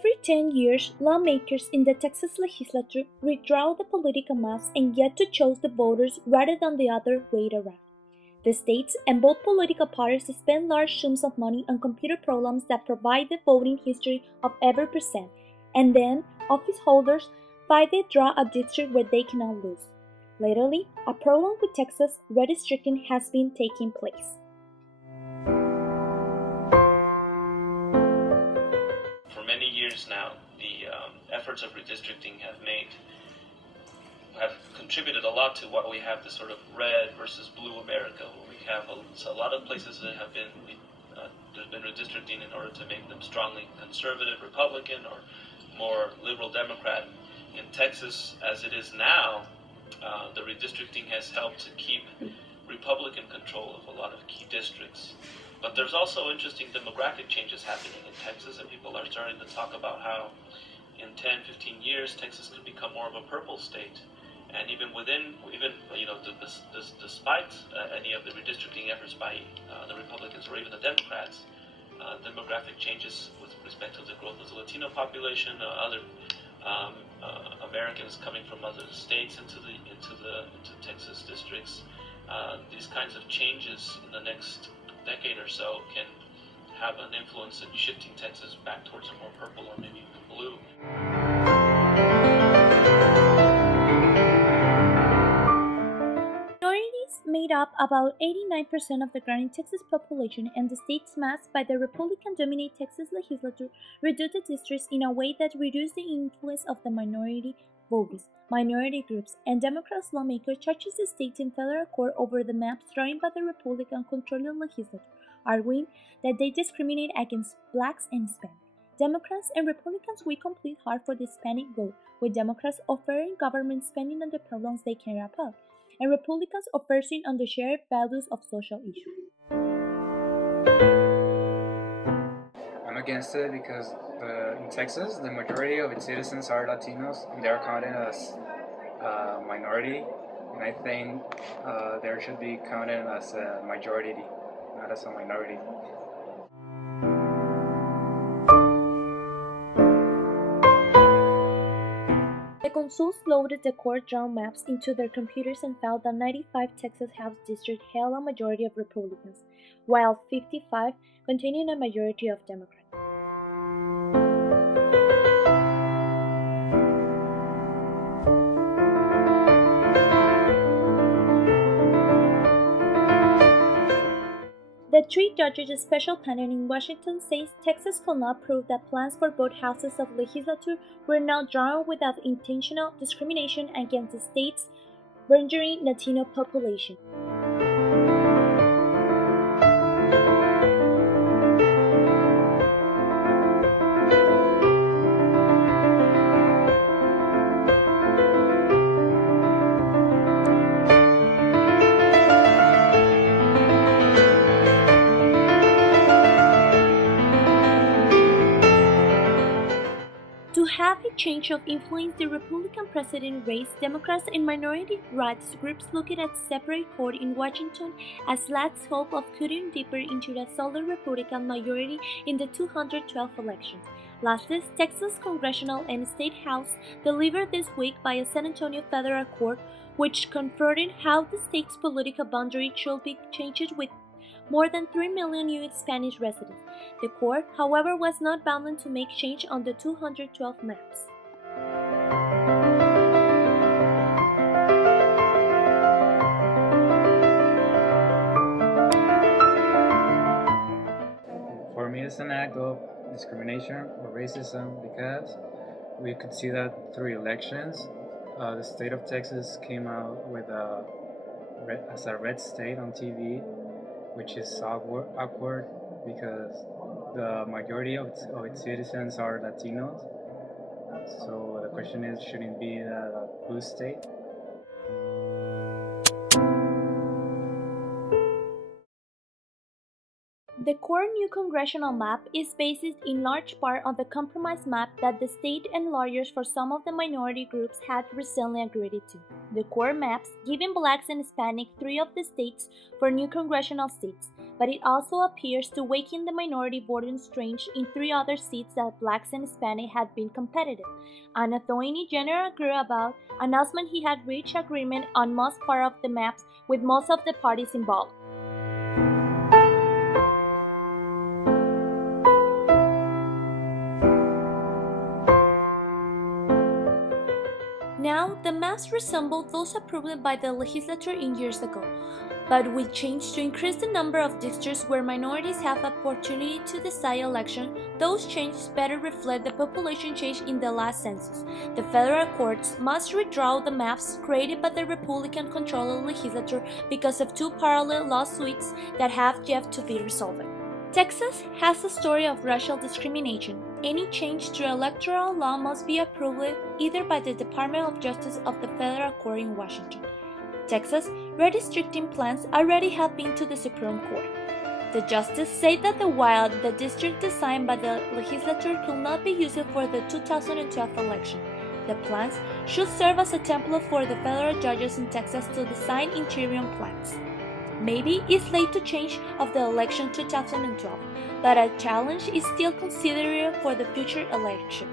Every 10 years, lawmakers in the Texas legislature redraw the political maps and get to choose the voters rather than the other way around. The states and both political parties spend large sums of money on computer programs that provide the voting history of every person, and then office holders fight to draw a district where they cannot lose. Lately, a problem with Texas redistricting has been taking place. For many years now, the efforts of redistricting have contributed a lot to what we have, this sort of red versus blue America, where we have a lot of places that have been there's been redistricting in order to make them strongly conservative Republican or more liberal Democrat. In Texas, as it is now, the redistricting has helped to keep Republican control of a lot of key districts. But there's also interesting demographic changes happening in Texas, and people are starting to talk about how in 10, 15 years, Texas could become more of a purple state. And despite any of the redistricting efforts by the Republicans or even the Democrats, demographic changes with respect to the growth of the Latino population, other Americans coming from other states into Texas districts, these kinds of changes in the next decade or so can have an influence in shifting Texas back towards a more purple or maybe even blue. Minorities made up about 89% of the growing Texas population, and the state's maps by the Republican-dominated Texas legislature reduced the districts in a way that reduced the influence of the minority voters, minority groups, and Democrat lawmakers charges the state in federal court over the maps drawn by the Republican-controlled legislature, arguing that they discriminate against blacks and Hispanics. Democrats and Republicans will compete hard for the Hispanic vote, with Democrats offering government spending on the problems they care about, and Republicans focusing on the shared values of social issues. I'm against it because in Texas, the majority of its citizens are Latinos, and they are counted as a minority, and I think they should be counted as a majority, not as a minority. The consuls loaded the court-drawn maps into their computers and found that 95 Texas House districts held a majority of Republicans, while 55 contained a majority of Democrats. The three judges' special panel in Washington says Texas could not prove that plans for both houses of legislature were not drawn without intentional discrimination against the state's burgeoning Latino population. To have a change of influence the Republican president race, Democrats and minority rights groups looked at separate court in Washington as last hope of cutting deeper into the solid Republican majority in the 2012 elections. Lastly, Texas Congressional and State House delivered this week by a San Antonio federal court, which confirmed how the state's political boundary should be changed with more than 3 million new Spanish residents. The court, however, was not bound to make change on the 2012 maps. For me, it's an act of discrimination or racism because we could see that through elections, the state of Texas came out with as a red state on TV, which is awkward because the majority of its citizens are Latinos. So the question is, shouldn't it be a blue state? The core new congressional map is based in large part on the compromise map that the state and lawyers for some of the minority groups had recently agreed to. The core maps giving blacks and Hispanic 3 of the states for new congressional seats, but it also appears to weaken the minority voting strength in 3 other seats that blacks and Hispanic had been competitive. An Attorney General grew about announcement he had reached agreement on most part of the maps with most of the parties involved. Now, the maps resemble those approved by the legislature years ago, but with change to increase the number of districts where minorities have opportunity to decide election. Those changes better reflect the population change in the last census. The federal courts must redraw the maps created by the Republican-controlled legislature because of 2 parallel lawsuits that have yet to be resolved. Texas has a story of racial discrimination. Any change to electoral law must be approved either by the Department of Justice of the Federal Court in Washington. Texas redistricting plans already have been to the Supreme Court. The justice said that while the district designed by the legislature could not be used for the 2012 election, the plans should serve as a template for the federal judges in Texas to design interior plans. Maybe it's late to change of the election 2012, but a challenge is still considered for the future election.